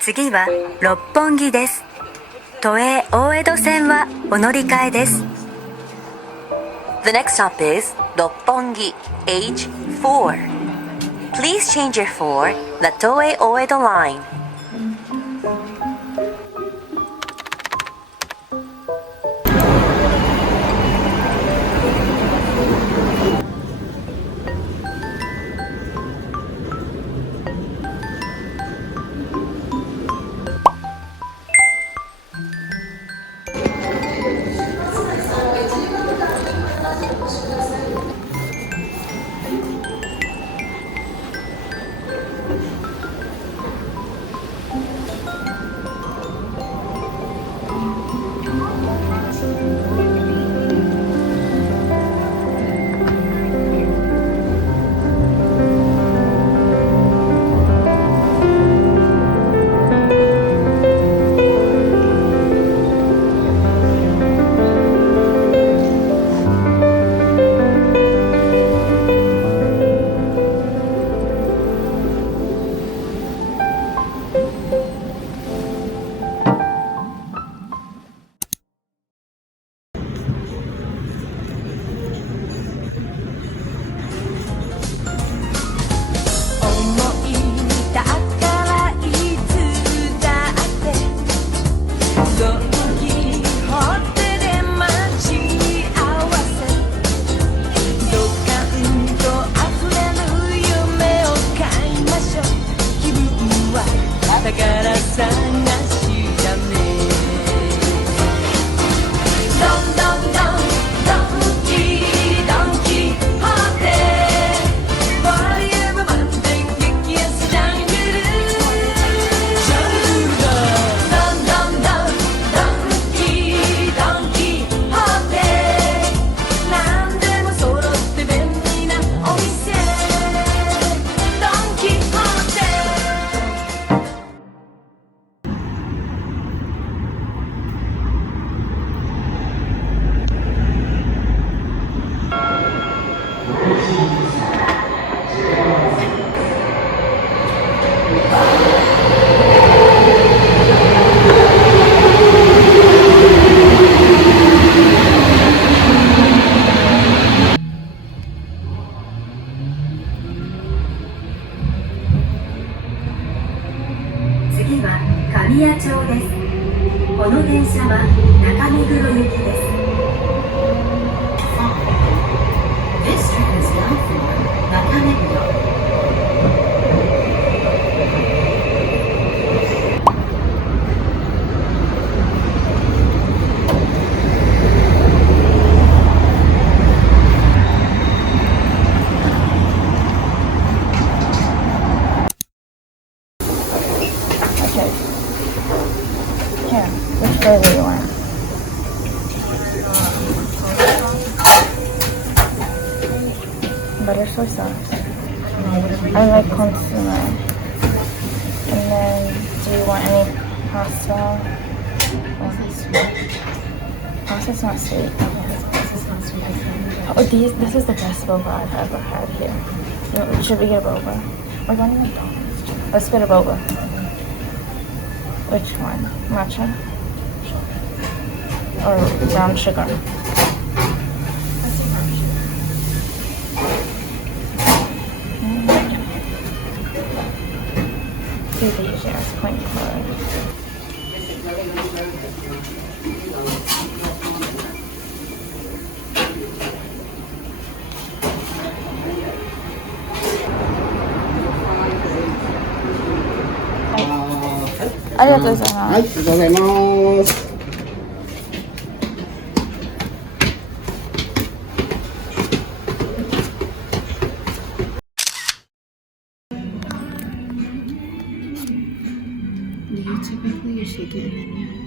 次は六本木です。都営大江戸線はお乗り換えです。The next stop is Roppongi, H4. Please change your for the Toei Oedo line. 次は神谷町です。この電車は中目黒行きです。This train is bound for 中目黒。Which flavor you want? Butter soy sauce. I like consomme. And then, do you want any pasta? Pasta's not sweet. Oh, this is the best boba I've ever had here. Should we get a boba? We're going to McDonald's. Let's get a boba. Which one? Matcha? Or brown sugar? Do these, yes, point card. Arigatou gozaimasu. はい、ありがとうございます。Do you typically shake it in your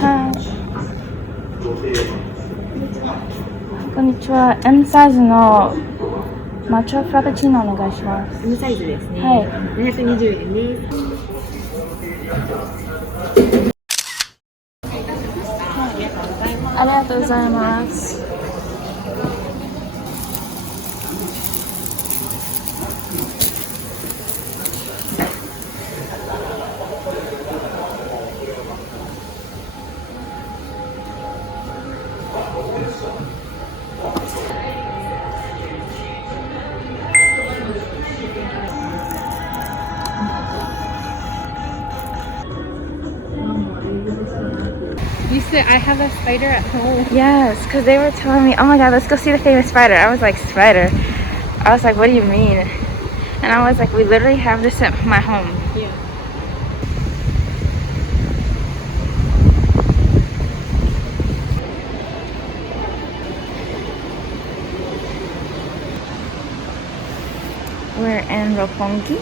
Hi. んにちは。M サイズの抹茶フラペチーノお願いします。 M サイズですね。はい。720円です。ありがとうございます。You said I have a spider at home. Yes, because they were telling me, oh my god, let's go see the famous spider. I was like, spider? I was like, what do you mean? And I was like, we literally have this at my home. Yeah. We're in Roppongi.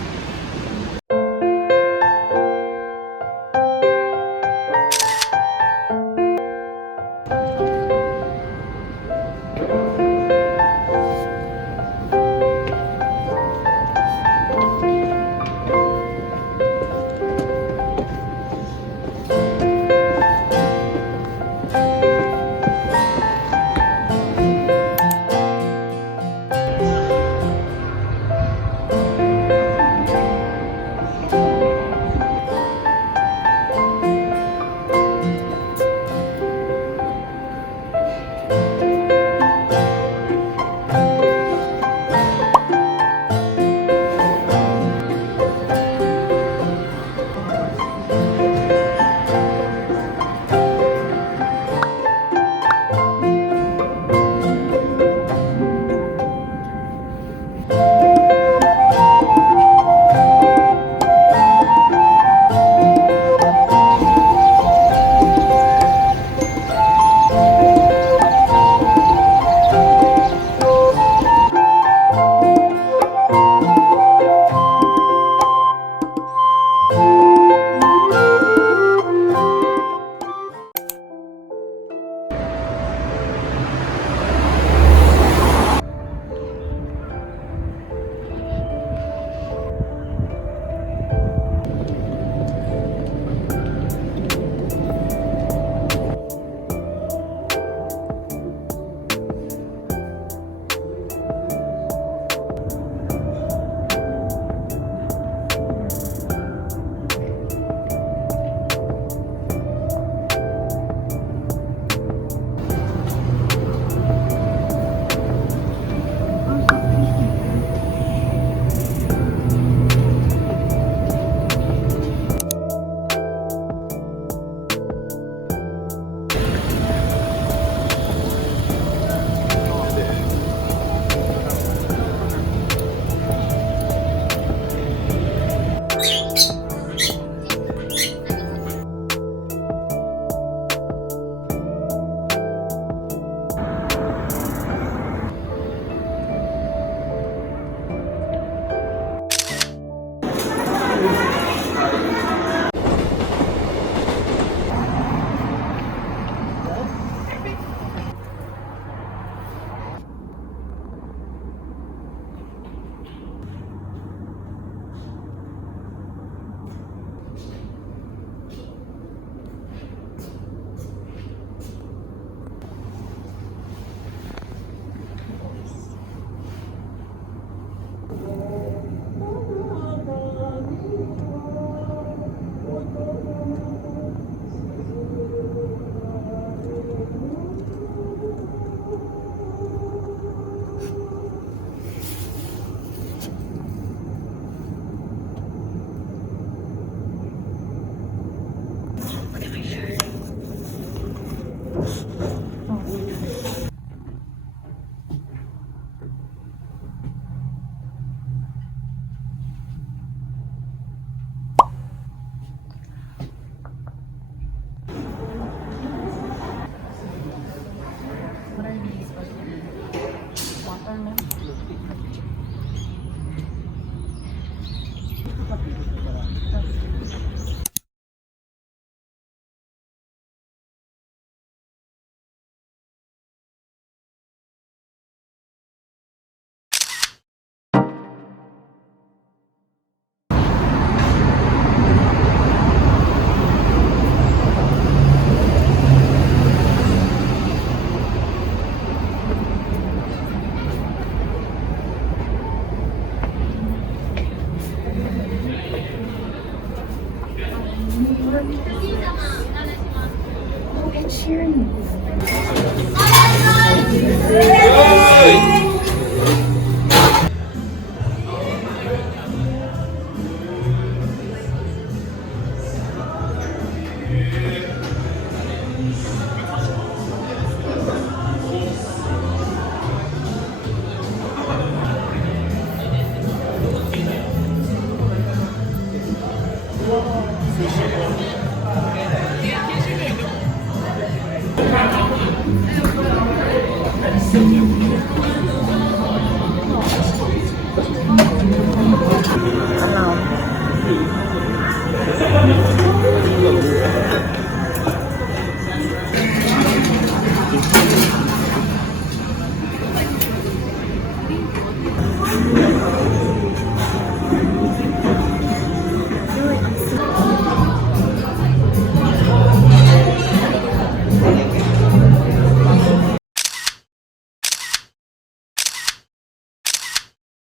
Cheers.